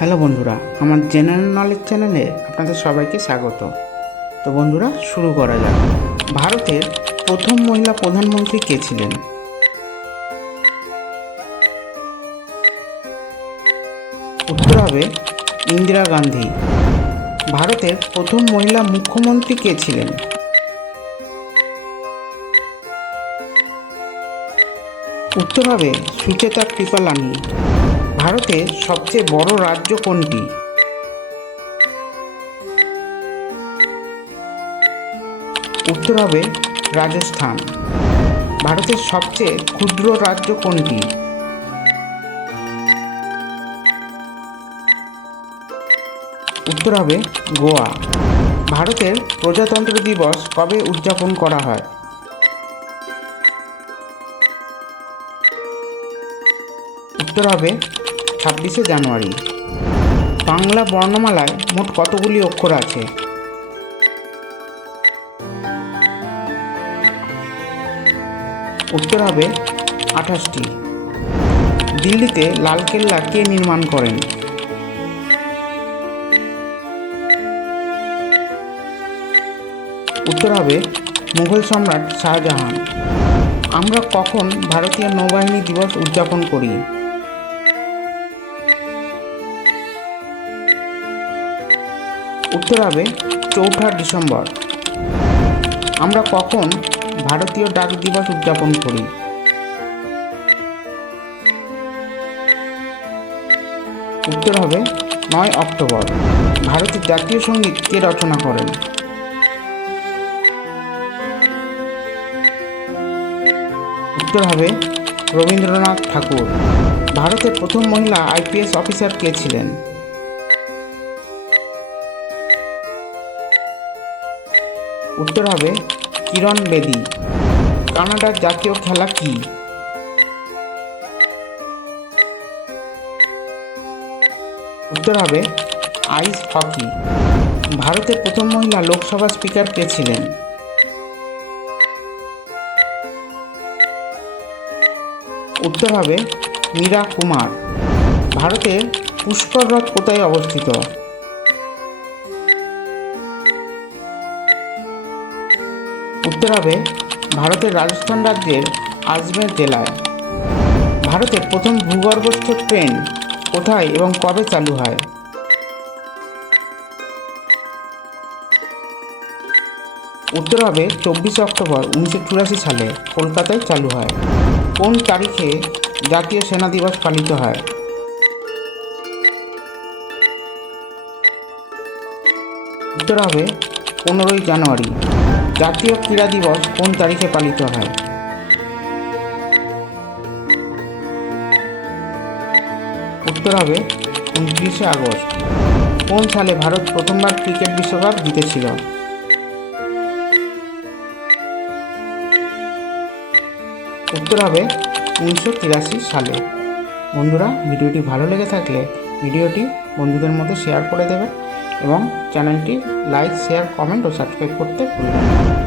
Hello বন্ধুরা, আমার general knowledge চ্যানেলে আপনাদের সবাইকে স্বাগত। তো বন্ধুরা, শুরু করা যাক। ভারতের প্রথম মহিলা প্রধানমন্ত্রী কে ছিলেন? উত্তর হবে ইন্দিরা গান্ধী। ভারতের প্রথম মহিলা মুখ্যমন্ত্রী কে ছিলেন? উত্তর হবে সুচেতা কৃপালানি। ভারতের সবচেয়ে বড় রাজ্য কোনটি? উত্তর হবে রাজস্থান। ভারতের সবচেয়ে ক্ষুদ্র রাজ্য কোনটি? উত্তর হবে গোয়া। ভারতের প্রজাতন্ত্র দিবস কবে উদযাপন করা হয়? উত্তর হবে ছাব্বিশে জানুয়ারি। বাংলা বর্ণমালায় মোট কতগুলি অক্ষর আছে? উত্তর হবে আঠাশটি। দিল্লিতে লালকেল্লা কে নির্মাণ করেন? উত্তর হবে মুঘল সম্রাট শাহজাহান। আমরা কখন ভারতীয় নৌবাহিনী দিবস উদযাপন করি? উত্তর হবে চৌঠা ডিসেম্বর। আমরা কখন ভারতীয় ডাক দিবস উদযাপন করি? উত্তর হবে নয় অক্টোবর। ভারতের জাতীয় সংগীত কে রচনা করেন? উত্তর হবে রবীন্দ্রনাথ ঠাকুর। ভারতের প্রথম মহিলা আইপিএস অফিসার কে ছিলেন? উত্তর হবে কিরণ বেদি। কানাডার জাতীয় খেলা কি? উত্তর হবে আইস হকি। ভারতের প্রথম মহিলা লোকসভা স্পিকার কে ছিলেন? উত্তর হবে মীরা কুমার। ভারতের পুষ্কর হ্রদ কোথায় অবস্থিত? উত্তর হবে ভারতের রাজস্থান রাজ্যের আজমের জেলায়। ভারতের প্রথম ভূগর্ভস্থ ট্রেন কোথায় এবং কবে চালু হয়? উত্তর হবে চব্বিশে অক্টোবর উনিশশো চুরাশি সালে কলকাতায় চালু হয়। কোন তারিখে জাতীয় সেনা দিবস পালিত হয়? উত্তর হবে পনেরোই জানুয়ারি জাতীয় ক্রীড়া দিবস কোন তারিখে পালিত হয়? উত্তর হবে উনত্রিশে আগস্ট। কোন সালে ভারত প্রথমবার ক্রিকেট বিশ্বকাপ জিতেছিল? উত্তর হবে উনিশশো তিরাশি সালে। বন্ধুরা, ভিডিওটি ভালো লেগে থাকলে ভিডিওটি বন্ধুদের মধ্যে শেয়ার করে দেবেন। এবং চ্যানেলটি লাইক শেয়ার কমেন্ট ও সাবস্ক্রাইব করতে ভুলবেন না।